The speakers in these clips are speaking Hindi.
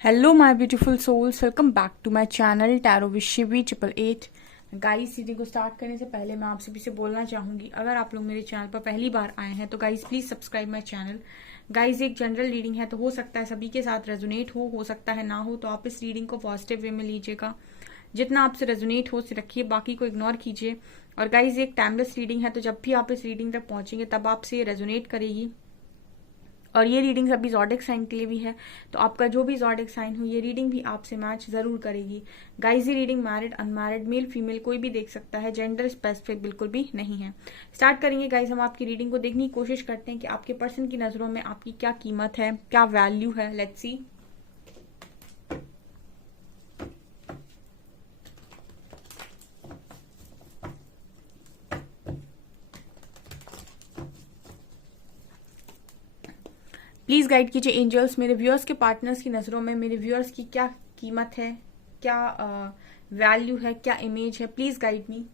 Hello my beautiful souls, welcome back to my channel tarot with Shivi 888। Guys, series को स्टार्ट करने से पहले मैं आप सभी से बोलना चाहूंगी, अगर आप लोग मेरे चैनल पर पहली बार आए हैं तो guys please subscribe my channel. Guys, एक जनरल रीडिंग है तो हो सकता है सभी के साथ रेजोनेट हो सकता है ना हो, तो आप इस रीडिंग को पॉजिटिव वे में लीजिएगा। जितना आपसे रेजोनेट हो उसे रखिए, बाकी को इग्नोर कीजिए। और गाइस, एक टाइमलेस रीडिंग है तो जब भी आप इस रीडिंग तक पहुंचेंगे तब आपसे रेजोनेट करेगी। और ये रीडिंग अभी जॉडिक साइन के लिए भी है, तो आपका जो भी जॉडिक साइन हो ये रीडिंग भी आपसे मैच जरूर करेगी। गाइस, ये reading married unmarried male female कोई भी देख सकता है, जेंडर स्पेसिफिक बिल्कुल भी नहीं है। स्टार्ट करेंगे गाइस, हम आपकी रीडिंग को देखने की कोशिश करते हैं कि आपके पर्सन की नजरों में आपकी क्या कीमत है, क्या वैल्यू है। Let's see. प्लीज गाइड कीजिए एंजल्स, मेरे व्यूअर्स के पार्टनर्स की नजरों में मेरे व्यूअर्स की क्या कीमत है, क्या वैल्यू है, क्या इमेज है। Please guide me.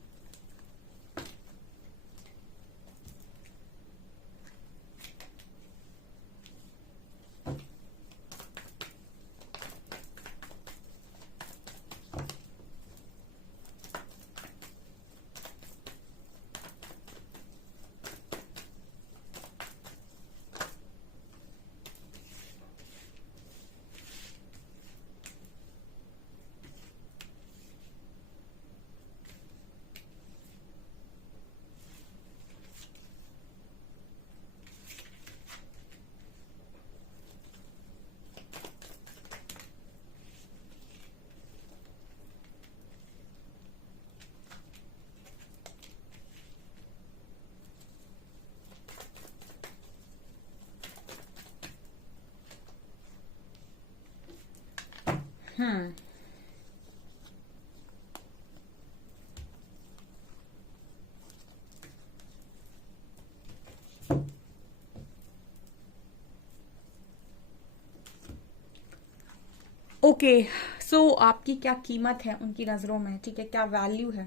ओके, सो आपकी क्या कीमत है उनकी नजरों में, ठीक है, क्या वैल्यू है।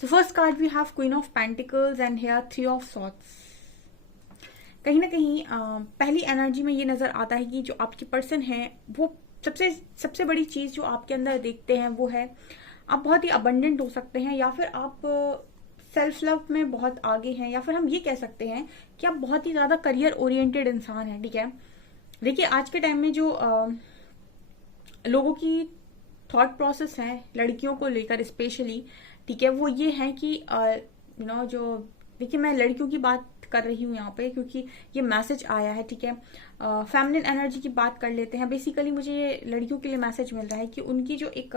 So first card we have queen of pentacles and here three of swords. कहीं ना कहीं पहली एनर्जी में ये नजर आता है कि जो आपके पर्सन है वो सबसे सबसे बड़ी चीज जो आपके अंदर देखते हैं वो है आप बहुत ही अबंडेंट हो सकते हैं, या फिर आप सेल्फ लव में बहुत आगे हैं, या फिर हम ये कह सकते हैं कि आप बहुत ही ज्यादा करियर ओरिएंटेड इंसान हैं। ठीक है, देखिए आज के टाइम में जो लोगों की थॉट प्रोसेस है लड़कियों को लेकर स्पेशली, ठीक है, वो ये है कि जो, देखिए मैं लड़कियों की बात कर रही हूँ यहाँ पे क्योंकि ये मैसेज आया है। ठीक है, फेमिनिन एनर्जी की बात कर लेते हैं। बेसिकली मुझे ये लड़कियों के लिए मैसेज मिल रहा है कि उनकी जो एक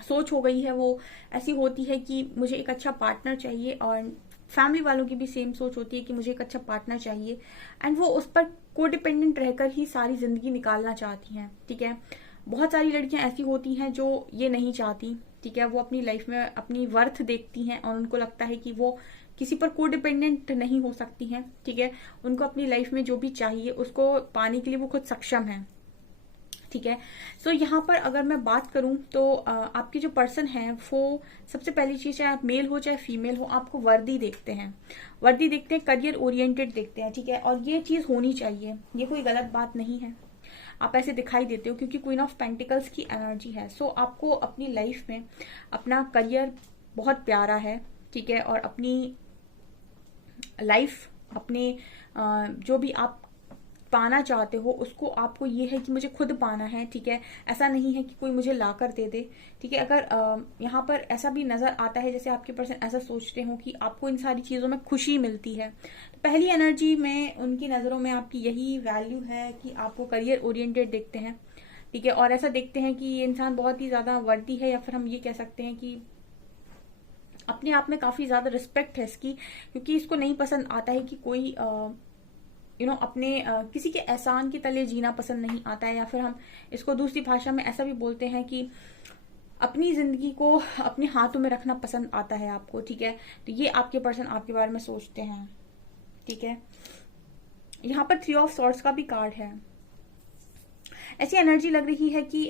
सोच हो गई है वो ऐसी होती है कि मुझे एक अच्छा पार्टनर चाहिए, और फैमिली वालों की भी सेम सोच होती है कि मुझे एक अच्छा पार्टनर चाहिए, एंड वो उस पर कोडिपेंडेंट रहकर ही सारी जिंदगी निकालना चाहती हैं। ठीक है, बहुत सारी लड़कियां ऐसी होती हैं जो ये नहीं चाहती। ठीक है, वो अपनी लाइफ में अपनी वर्थ देखती हैं और उनको लगता है कि वो किसी पर कोडिपेंडेंट नहीं हो सकती हैं। ठीक है, उनको अपनी लाइफ में जो भी चाहिए उसको पाने के लिए वो खुद सक्षम है। ठीक है, सो यहाँ पर अगर मैं बात करूं तो आपके जो पर्सन है वो सबसे पहली चीज, चाहे आप मेल हो चाहे फीमेल हो, आपको वर्दी देखते हैं, वर्दी देखते हैं, करियर ओरिएंटेड देखते हैं। ठीक है, और ये चीज होनी चाहिए, ये कोई गलत बात नहीं है। आप ऐसे दिखाई देते हो क्योंकि क्वीन ऑफ पेंटिकल्स की एनर्जी है। सो आपको अपनी लाइफ में अपना करियर बहुत प्यारा है। ठीक है, और अपनी लाइफ, अपने जो भी आप पाना चाहते हो उसको आपको ये है कि मुझे खुद पाना है। ठीक है, ऐसा नहीं है कि कोई मुझे ला कर दे दे। ठीक है, अगर यहाँ पर ऐसा भी नजर आता है जैसे आपके पर्सन ऐसा सोचते हो कि आपको इन सारी चीजों में खुशी मिलती है, तो पहली एनर्जी में उनकी नजरों में आपकी यही वैल्यू है कि आपको करियर ओरिएंटेड देखते हैं। ठीक है, और ऐसा देखते हैं कि ये इंसान बहुत ही ज्यादा वर्दी है, या फिर हम ये कह सकते हैं कि अपने आप में काफी ज्यादा रिस्पेक्ट है इसकी, क्योंकि इसको नहीं पसंद आता है कि कोई अपने किसी के एहसान के तले जीना पसंद नहीं आता है, या फिर हम इसको दूसरी भाषा में ऐसा भी बोलते हैं कि अपनी जिंदगी को अपने हाथों में रखना पसंद आता है आपको। ठीक है, तो ये आपके पर्सन आपके बारे में सोचते हैं। ठीक है, यहाँ पर थ्री ऑफ सॉर्ड्स का भी कार्ड है। ऐसी एनर्जी लग रही है कि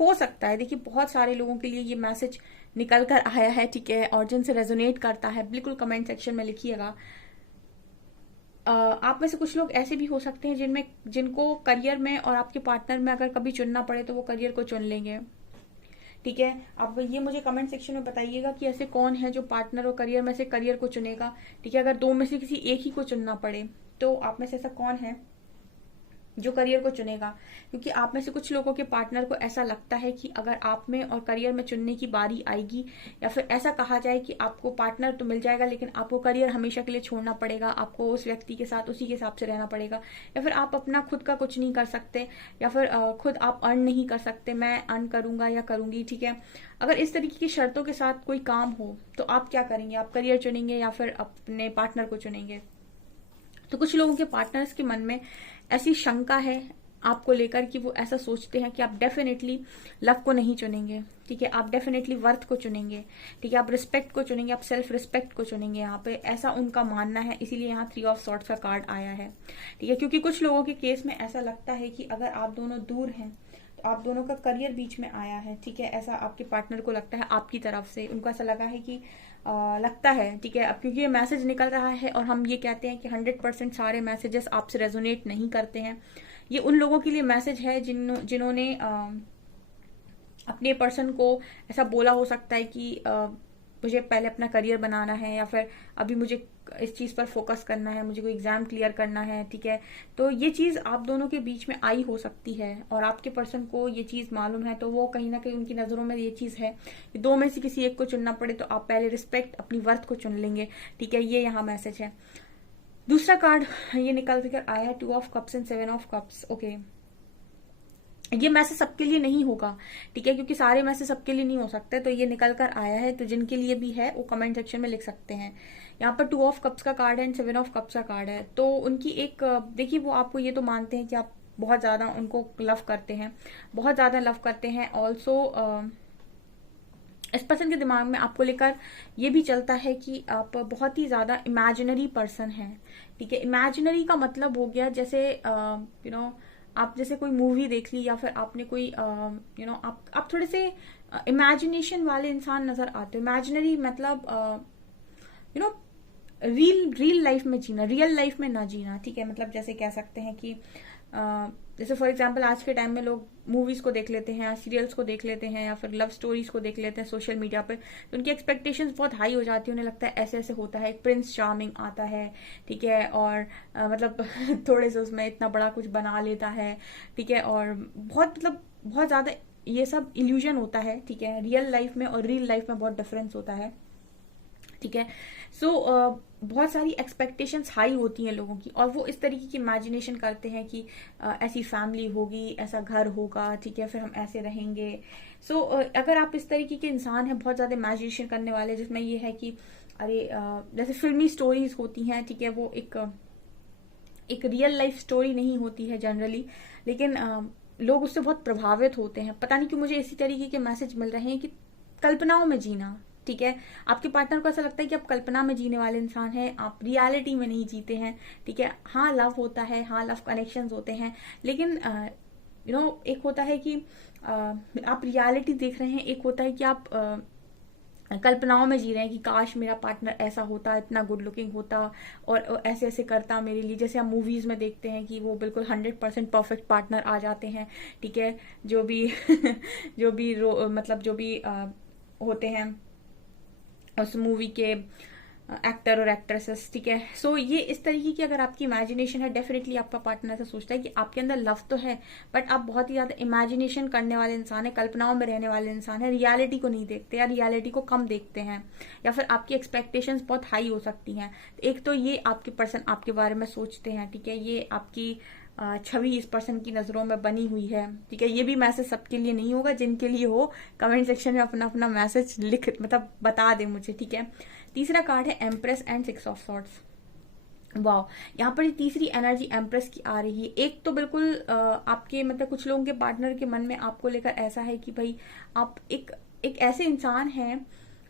हो सकता है, देखिए बहुत सारे लोगों के लिए ये मैसेज निकल कर आया है। ठीक है, और जिनसे रेजोनेट करता है बिल्कुल कमेंट सेक्शन में लिखिएगा। आप में से कुछ लोग ऐसे भी हो सकते हैं जिनको करियर में और आपके पार्टनर में अगर कभी चुनना पड़े तो वो करियर को चुन लेंगे। ठीक है, आप ये मुझे कमेंट सेक्शन में बताइएगा कि ऐसे कौन है जो पार्टनर और करियर में से करियर को चुनेगा। ठीक है, अगर दो में से किसी एक ही को चुनना पड़े तो आप में से ऐसा कौन है जो करियर को चुनेगा। क्योंकि आप में से कुछ लोगों के पार्टनर को ऐसा लगता है कि अगर आप में और करियर में चुनने की बारी आएगी, या फिर ऐसा कहा जाए कि आपको पार्टनर तो मिल जाएगा लेकिन आपको करियर हमेशा के लिए छोड़ना पड़ेगा, आपको उस व्यक्ति के साथ उसी के हिसाब से रहना पड़ेगा, या फिर आप अपना खुद का कुछ नहीं कर सकते, या फिर खुद आप अर्न नहीं कर सकते, मैं अर्न करूंगा या करूंगी। ठीक है, अगर इस तरीके की शर्तों के साथ कोई काम हो तो आप क्या करेंगे, आप करियर चुनेंगे या फिर अपने पार्टनर को चुनेंगे। तो कुछ लोगों के पार्टनर्स के मन में ऐसी शंका है आपको लेकर कि वो ऐसा सोचते हैं कि आप डेफिनेटली लव को नहीं चुनेंगे। ठीक है, आप डेफिनेटली वर्थ को चुनेंगे। ठीक है, आप रिस्पेक्ट को चुनेंगे, आप सेल्फ रिस्पेक्ट को चुनेंगे। यहाँ पे ऐसा उनका मानना है, इसीलिए यहाँ 3 ऑफ सॉर्ड्स का कार्ड आया है। ठीक है, क्योंकि कुछ लोगों के केस में ऐसा लगता है कि अगर आप दोनों दूर हैं तो आप दोनों का करियर बीच में आया है। ठीक है, ऐसा आपके पार्टनर को लगता है आपकी तरफ से, उनको ऐसा लगा है कि लगता है। ठीक है, अब क्योंकि ये मैसेज निकल रहा है और हम ये कहते हैं कि 100% सारे मैसेजेस आपसे रेजोनेट नहीं करते हैं। ये उन लोगों के लिए मैसेज है जिन्होंने अपने पर्सन को ऐसा बोला हो सकता है कि मुझे पहले अपना करियर बनाना है, या फिर अभी मुझे इस चीज पर फोकस करना है, मुझे कोई एग्जाम क्लियर करना है। ठीक है, तो ये चीज आप दोनों के बीच में आई हो सकती है और आपके पर्सन को ये चीज मालूम है, तो वो कहीं ना कहीं उनकी नजरों में ये चीज है कि दो में से किसी एक को चुनना पड़े तो आप पहले रिस्पेक्ट, अपनी वर्थ को चुन लेंगे। ठीक है, ये यहाँ मैसेज है। दूसरा कार्ड ये निकल कर आया है 2 of cups and 7 of cups. Okay, ये मैसेज सबके लिए नहीं होगा। ठीक है, क्योंकि सारे मैसेज सबके लिए नहीं हो सकते, तो ये निकल कर आया है, तो जिनके लिए भी है वो कमेंट सेक्शन में लिख सकते हैं। यहाँ पर 2 ऑफ कप्स का कार्ड है एंड 7 ऑफ कप्स का कार्ड है। तो उनकी एक देखिए, वो आपको ये तो मानते हैं कि आप बहुत ज्यादा उनको लव करते हैं, बहुत ज्यादा लव करते हैं। ऑल्सो इस पर्सन के दिमाग में आपको लेकर ये भी चलता है कि आप बहुत ही ज्यादा इमेजिनरी पर्सन हैं। ठीक है, इमेजिनरी का मतलब हो गया जैसे आप जैसे कोई मूवी देख ली, या फिर आपने कोई आप थोड़े से इमेजिनेशन वाले इंसान नजर आते हो। इमेजिनरी मतलब रियल लाइफ में जीना, रियल लाइफ में ना जीना। ठीक है, मतलब जैसे कह सकते हैं कि जैसे फॉर एग्जाम्पल आज के टाइम में लोग मूवीज को देख लेते हैं, सीरियल्स को देख लेते हैं, या फिर लव स्टोरीज को देख लेते हैं सोशल मीडिया पे, तो उनकी एक्सपेक्टेशंस बहुत हाई हो जाती है। उन्हें लगता है ऐसे ऐसे होता है, एक प्रिंस चार्मिंग आता है। ठीक है, और मतलब थोड़े से उसमें इतना बड़ा कुछ बना लेता है। ठीक है, और बहुत मतलब बहुत ज्यादा ये सब इल्यूजन होता है। ठीक है, रियल लाइफ में और रियल लाइफ में बहुत डिफरेंस होता है। ठीक है, सो बहुत सारी एक्सपेक्टेशंस हाई होती हैं लोगों की, और वो इस तरीके की इमेजिनेशन करते हैं कि ऐसी फैमिली होगी, ऐसा घर होगा। ठीक है, फिर हम ऐसे रहेंगे। सो अगर आप इस तरीके के इंसान हैं, बहुत ज्यादा इमेजिनेशन करने वाले, जिसमें ये है कि अरे जैसे फिल्मी स्टोरीज होती हैं। ठीक है, वो एक रियल लाइफ स्टोरी नहीं होती है जनरली, लेकिन लोग उससे बहुत प्रभावित होते हैं। पता नहीं क्यों मुझे इसी तरीके के मैसेज मिल रहे हैं कि कल्पनाओं में जीना। ठीक है, आपके पार्टनर को ऐसा लगता है कि आप कल्पना में जीने वाले इंसान हैं, आप रियलिटी में नहीं जीते हैं। ठीक है, हाँ लव होता है, हाँ लव कनेक्शंस होते हैं, लेकिन एक होता है कि आप रियलिटी देख रहे हैं, एक होता है कि आप कल्पनाओं में जी रहे हैं कि काश मेरा पार्टनर ऐसा होता, इतना गुड लुकिंग होता और ऐसे ऐसे करता मेरे लिए। जैसे हम मूवीज में देखते हैं कि वो बिल्कुल 100% परफेक्ट पार्टनर आ जाते हैं। ठीक है, जो भी मतलब जो भी होते हैं उस मूवी के एक्टर और एक्ट्रेसेस। ठीक है, सो ये इस तरीके की अगर आपकी इमेजिनेशन है, डेफिनेटली आपका पार्टनर ऐसा सोचता है कि आपके अंदर लव तो है, बट आप बहुत ही ज्यादा इमेजिनेशन करने वाले इंसान है, कल्पनाओं में रहने वाले इंसान है, रियलिटी को नहीं देखते या रियलिटी को कम देखते हैं, या फिर आपकी एक्सपेक्टेशंस बहुत हाई हो सकती हैं। एक तो ये आपके पर्सन आपके बारे में सोचते हैं। ठीक है, ये आपकी छवि इस पर्सन की नजरों में बनी हुई है। ठीक है, ये भी मैसेज सबके लिए नहीं होगा, जिनके लिए हो कमेंट सेक्शन में अपना अपना मैसेज लिख मतलब बता दे मुझे। ठीक है, तीसरा कार्ड है एम्प्रेस एंड 6 ऑफ सॉर्ड्स। वाह, यहाँ पर तीसरी एनर्जी एम्प्रेस की आ रही है। एक तो बिल्कुल आपके मतलब कुछ लोगों के पार्टनर के मन में आपको लेकर ऐसा है कि भाई आप एक ऐसे इंसान हैं,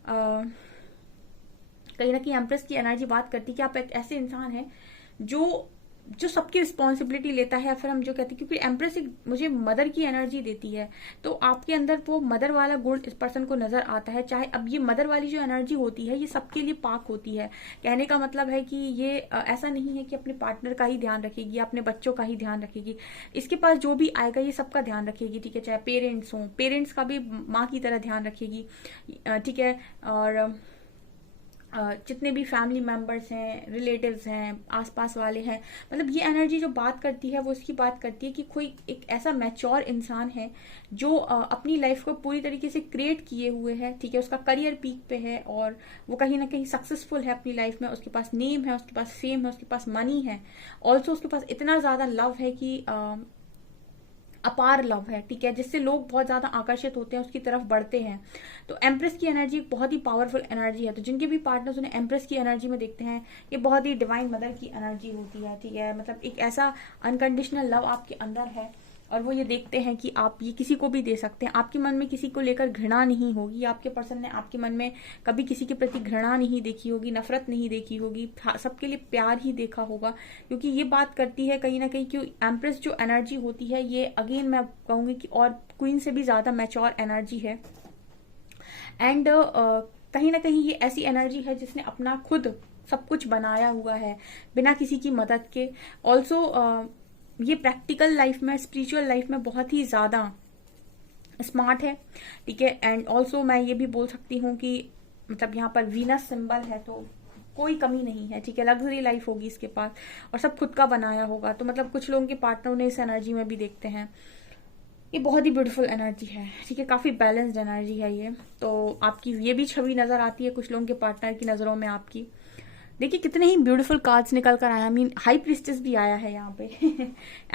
कहीं ना कहीं एम्प्रेस की एनर्जी बात करती है कि आप एक ऐसे इंसान हैं जो जो सबकी रिस्पॉन्सिबिलिटी लेता है, या फिर हम जो कहते हैं, क्योंकि एम्प्रेस एक मुझे मदर की एनर्जी देती है, तो आपके अंदर वो मदर वाला गुण इस पर्सन को नजर आता है। चाहे अब ये मदर वाली जो एनर्जी होती है ये सबके लिए पाक होती है। कहने का मतलब है कि ये ऐसा नहीं है कि अपने पार्टनर का ही ध्यान रखेगी, अपने बच्चों का ही ध्यान रखेगी, इसके पास जो भी आएगा ये सबका ध्यान रखेगी, ठीक है। चाहे पेरेंट्स हों, पेरेंट्स का भी माँ की तरह ध्यान रखेगी, ठीक है। और जितने भी फैमिली मेंबर्स हैं, रिलेटिव्स हैं, आसपास वाले हैं, मतलब ये एनर्जी जो बात करती है वो इसकी बात करती है कि कोई एक ऐसा मैच्योर इंसान है जो अपनी लाइफ को पूरी तरीके से क्रिएट किए हुए है, ठीक है। उसका करियर पीक पे है और वो कहीं ना कहीं सक्सेसफुल है अपनी लाइफ में, उसके पास नेम है, उसके पास फेम है, उसके पास मनी है, ऑल्सो उसके पास इतना ज्यादा लव है कि अपार लव है, ठीक है, जिससे लोग बहुत ज्यादा आकर्षित होते हैं, उसकी तरफ बढ़ते हैं। तो एम्प्रेस की एनर्जी एक बहुत ही पावरफुल एनर्जी है। तो जिनके भी पार्टनर्स उन्हें एम्प्रेस की एनर्जी में देखते हैं, ये बहुत ही डिवाइन मदर की एनर्जी होती है, ठीक है। मतलब एक ऐसा अनकंडीशनल लव आपके अंदर है और वो ये देखते हैं कि आप ये किसी को भी दे सकते हैं। आपके मन में किसी को लेकर घृणा नहीं होगी, आपके पर्सन ने आपके मन में कभी किसी के प्रति घृणा नहीं देखी होगी, नफरत नहीं देखी होगी, सबके लिए प्यार ही देखा होगा। क्योंकि ये बात करती है कहीं ना कहीं कि एम्प्रेस जो एनर्जी होती है ये अगेन मैं कहूंगी कि और क्वीन से भी ज्यादा मैच्योर एनर्जी है। एंड कहीं ना कहीं ये ऐसी एनर्जी है जिसने अपना खुद सब कुछ बनाया हुआ है बिना किसी की मदद के। ऑल्सो ये प्रैक्टिकल लाइफ में, स्पिरिचुअल लाइफ में बहुत ही ज्यादा स्मार्ट है, ठीक है। एंड ऑल्सो मैं ये भी बोल सकती हूँ कि मतलब यहाँ पर वीनस सिंबल है तो कोई कमी नहीं है, ठीक है। लग्जरी लाइफ होगी इसके पास और सब खुद का बनाया होगा। तो मतलब कुछ लोगों के पार्टनर उन्हें इस एनर्जी में भी देखते हैं। ये बहुत ही ब्यूटीफुल एनर्जी है, ठीक है, काफी बैलेंस्ड एनर्जी है ये। तो आपकी ये भी छवि नजर आती है कुछ लोगों के पार्टनर की नजरों में आपकी। देखिए कितने ही ब्यूटीफुल कार्ड्स निकल कर आया। आई मीन हाई प्रिस्टेस भी आया है यहाँ पे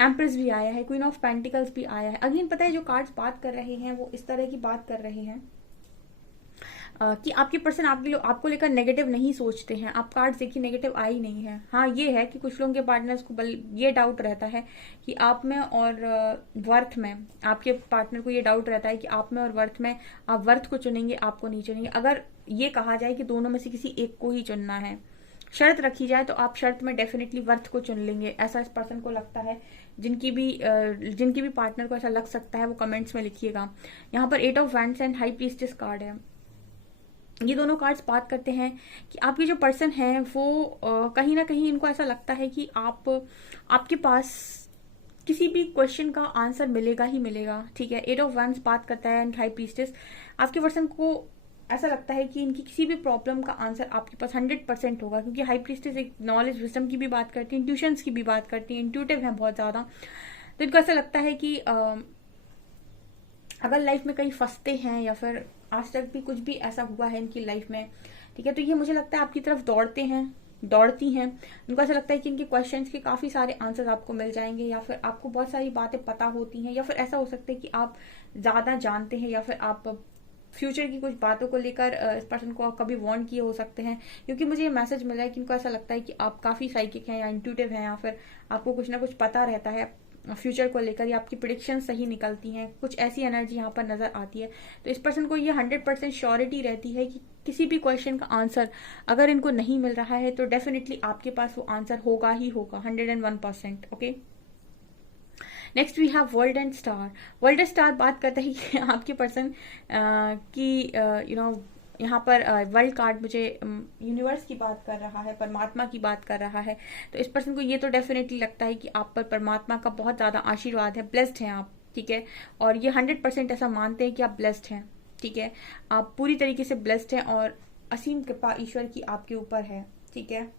एम्प्रेस भी आया है, क्वीन ऑफ पेंटिकल्स भी आया है। अगेन पता है जो कार्ड्स बात कर रहे हैं वो इस तरह की बात कर रहे हैं कि आपके पर्सन आपको लेकर नेगेटिव नहीं सोचते हैं। आप कार्ड्स देखिए नेगेटिव आई नहीं है। हाँ ये है कि कुछ लोगों के पार्टनर्स को ये डाउट रहता है कि आप में और वर्थ में, आपके पार्टनर को ये डाउट रहता है कि आप में और वर्थ में आप वर्थ को चुनेंगे, आपको नहीं चुनेंगे। अगर ये कहा जाए कि दोनों में से किसी एक को ही चुनना है, शर्त रखी जाए, तो आप शर्त में डेफिनेटली वर्थ को चुन लेंगे, ऐसा इस पर्सन को लगता है। जिनकी भी पार्टनर को ऐसा लग सकता है वो कमेंट्स में लिखिएगा। यहाँ पर 8 of wands and high priestess card है। ये दोनों कार्ड्स बात करते हैं कि आपके जो पर्सन है वो कहीं ना कहीं इनको ऐसा लगता है कि आपके पास किसी भी क्वेश्चन का आंसर मिलेगा ही मिलेगा, ठीक है। 8 ऑफ वैंड्स बात करता है एंड हाई प्रीस्टेस। आपके पर्सन को ऐसा लगता है कि इनकी किसी भी प्रॉब्लम का आंसर आपके पास 100% होगा, क्योंकि हाई प्रीस्टेस एक नॉलेज विजडम की भी बात करती है, इंट्यूशंस की भी बात करती है, इंट्यूटिव है बहुत ज्यादा। तो इनको ऐसा लगता है कि अगर लाइफ में कहीं फंसते हैं या फिर आज तक भी कुछ भी ऐसा हुआ है इनकी लाइफ में, ठीक है, तो ये मुझे लगता है आपकी तरफ दौड़ती हैं। इनको ऐसा लगता है कि इनके क्वेश्चंस के काफी सारे आंसर्स आपको मिल जाएंगे, या फिर आपको बहुत सारी बातें पता होती हैं, या फिर ऐसा हो सकता है कि आप ज्यादा जानते हैं, या फिर आप फ्यूचर की कुछ बातों को लेकर इस पर्सन को आप कभी वार्न किए हो सकते हैं। क्योंकि मुझे ये मैसेज मिला है कि इनको ऐसा लगता है कि आप काफी साइकिक हैं या इंट्यूटिव हैं, या फिर आपको कुछ ना कुछ पता रहता है फ्यूचर को लेकर, या आपकी प्रिडिक्शन सही निकलती हैं, कुछ ऐसी एनर्जी यहाँ पर नजर आती है। तो इस पर्सन को ये 100% श्योरिटी रहती है कि किसी भी क्वेश्चन का आंसर अगर इनको नहीं मिल रहा है तो डेफिनेटली आपके पास वो आंसर होगा ही होगा, 101%। Okay, next we have world and star. World and star बात करता है कि आपके पर्सन की यहाँ पर वर्ल्ड कार्ड मुझे यूनिवर्स की बात कर रहा है, परमात्मा की बात कर रहा है। तो इस पर्सन को ये तो डेफिनेटली लगता है कि आप पर परमात्मा का बहुत ज्यादा आशीर्वाद है, ब्लेस्ड हैं आप, ठीक है। और ये 100% ऐसा मानते हैं कि आप ब्लेस्ड हैं, ठीक है, आप पूरी तरीके से ब्लेस्ड हैं और असीम कृपा ईश्वर की आपके ऊपर है, ठीक है।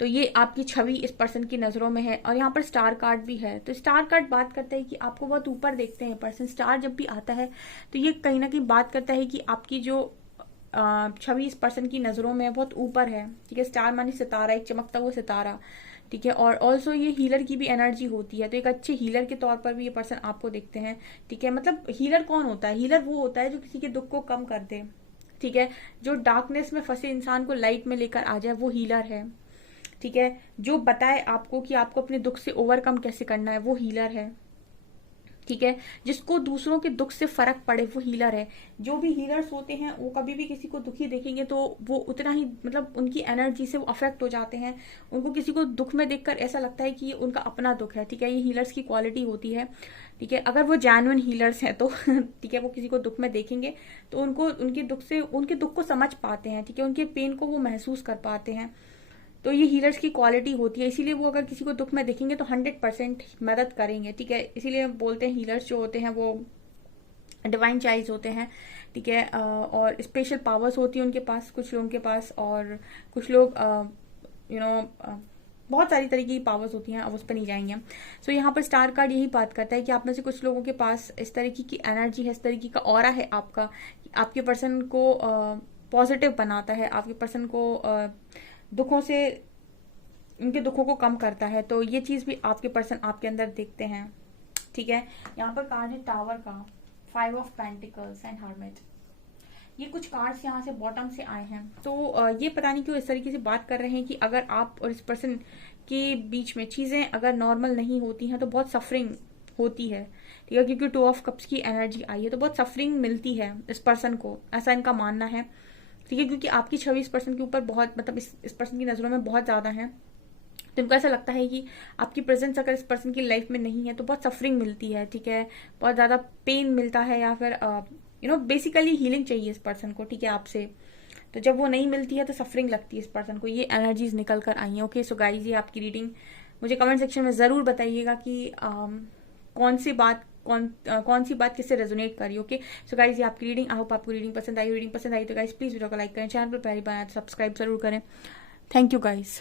तो ये आपकी छवि इस पर्सन की नजरों में है। और यहाँ पर स्टार कार्ड भी है। तो स्टार कार्ड बात करता है कि आपको बहुत ऊपर देखते हैं पर्सन। स्टार जब भी आता है तो ये कहीं ना कहीं बात करता है कि आपकी जो छवि इस पर्सन की नजरों में बहुत ऊपर है, ठीक है। स्टार मानी सितारा, एक चमकता हुआ सितारा, ठीक है। और ऑल्सो ये हीलर की भी एनर्जी होती है, तो एक अच्छे हीलर के तौर पर भी ये पर्सन आपको देखते हैं, ठीक है। मतलब हीलर कौन होता है? हीलर वो होता है जो किसी के दुख को कम कर दे, ठीक है। जो डार्कनेस में फंसे इंसान को लाइट में लेकर आ जाए, वो हीलर है, ठीक है। जो बताए आपको कि आपको अपने दुख से ओवरकम कैसे करना है, वो हीलर है, ठीक है। जिसको दूसरों के दुख से फर्क पड़े वो हीलर है। जो भी हीलर्स होते हैं वो कभी भी किसी को दुखी देखेंगे तो वो उतना ही मतलब उनकी एनर्जी से वो अफेक्ट हो जाते हैं। उनको किसी को दुख में देखकर ऐसा लगता है कि ये उनका अपना दुख है, ठीक है। ये हीलर्स की क्वालिटी होती है, ठीक है। अगर वो जेन्युइन हीलर्स हैं तो ठीक है, वो किसी को दुख में देखेंगे तो उनको उनके दुख से उनके दुख को समझ पाते हैं, ठीक है। उनके पेन को वो महसूस कर पाते हैं। तो ये हीलर्स की क्वालिटी होती है, इसीलिए वो अगर किसी को दुख में देखेंगे तो 100% मदद करेंगे, ठीक है। इसीलिए बोलते हैं हीलर्स जो होते हैं वो डिवाइन चाइल्ड होते हैं, ठीक है। और स्पेशल पावर्स होती है उनके पास, कुछ लोगों के पास, और कुछ लोग बहुत सारी तरीके की पावर्स होती हैं, अब उस पर नहीं जाएंगे हम। सो यहाँ पर स्टार कार्ड यही बात करता है कि आप में से कुछ लोगों के पास इस तरीके की एनर्जी है, इस तरीके का ऑरा है आपका, आपके पर्सन को पॉजिटिव बनाता है, आपके पर्सन को दुखों से, उनके दुखों को कम करता है। तो ये चीज भी आपके पर्सन आपके अंदर देखते हैं, ठीक है। यहाँ पर कार्ड है टावर का, 5 ऑफ पेंटिकल्स एंड हर्मिट। ये कुछ कार्ड्स यहाँ से बॉटम से आए हैं। तो ये पता नहीं क्यों इस तरीके से बात कर रहे हैं कि अगर आप और इस पर्सन के बीच में चीजें अगर नॉर्मल नहीं होती हैं तो बहुत सफरिंग होती है, ठीक है। क्योंकि 2 ऑफ कप्स की एनर्जी आई है तो बहुत सफरिंग मिलती है इस पर्सन को, ऐसा इनका मानना है, ठीक है। क्योंकि आपकी छवि इस पर्सन के ऊपर बहुत मतलब इस पर्सन की नजरों में बहुत ज्यादा है। तो इनको ऐसा लगता है कि आपकी प्रेजेंस अगर इस पर्सन की लाइफ में नहीं है तो बहुत सफरिंग मिलती है, ठीक है। बहुत ज्यादा पेन मिलता है, या फिर बेसिकली हीलिंग चाहिए इस पर्सन को, ठीक है, आपसे। तो जब वो नहीं मिलती है तो सफरिंग लगती है इस पर्सन को। ये एनर्जीज निकल कर आई हैं। ओके, सो गाइज ये आपकी रीडिंग, मुझे कमेंट सेक्शन में जरूर बताइएगा कि कौन सी बात किससे रेजोनेट करी। ओके, सो गाइज ये आपकी रीडिंग, आई होप आपको रीडिंग पसंद आई। रीडिंग पसंद आई तो गाइज प्लीज वीडियो को लाइक करें, चैनल पर पहली बार आए तो सब्सक्राइब जरूर करें। Thank you guys.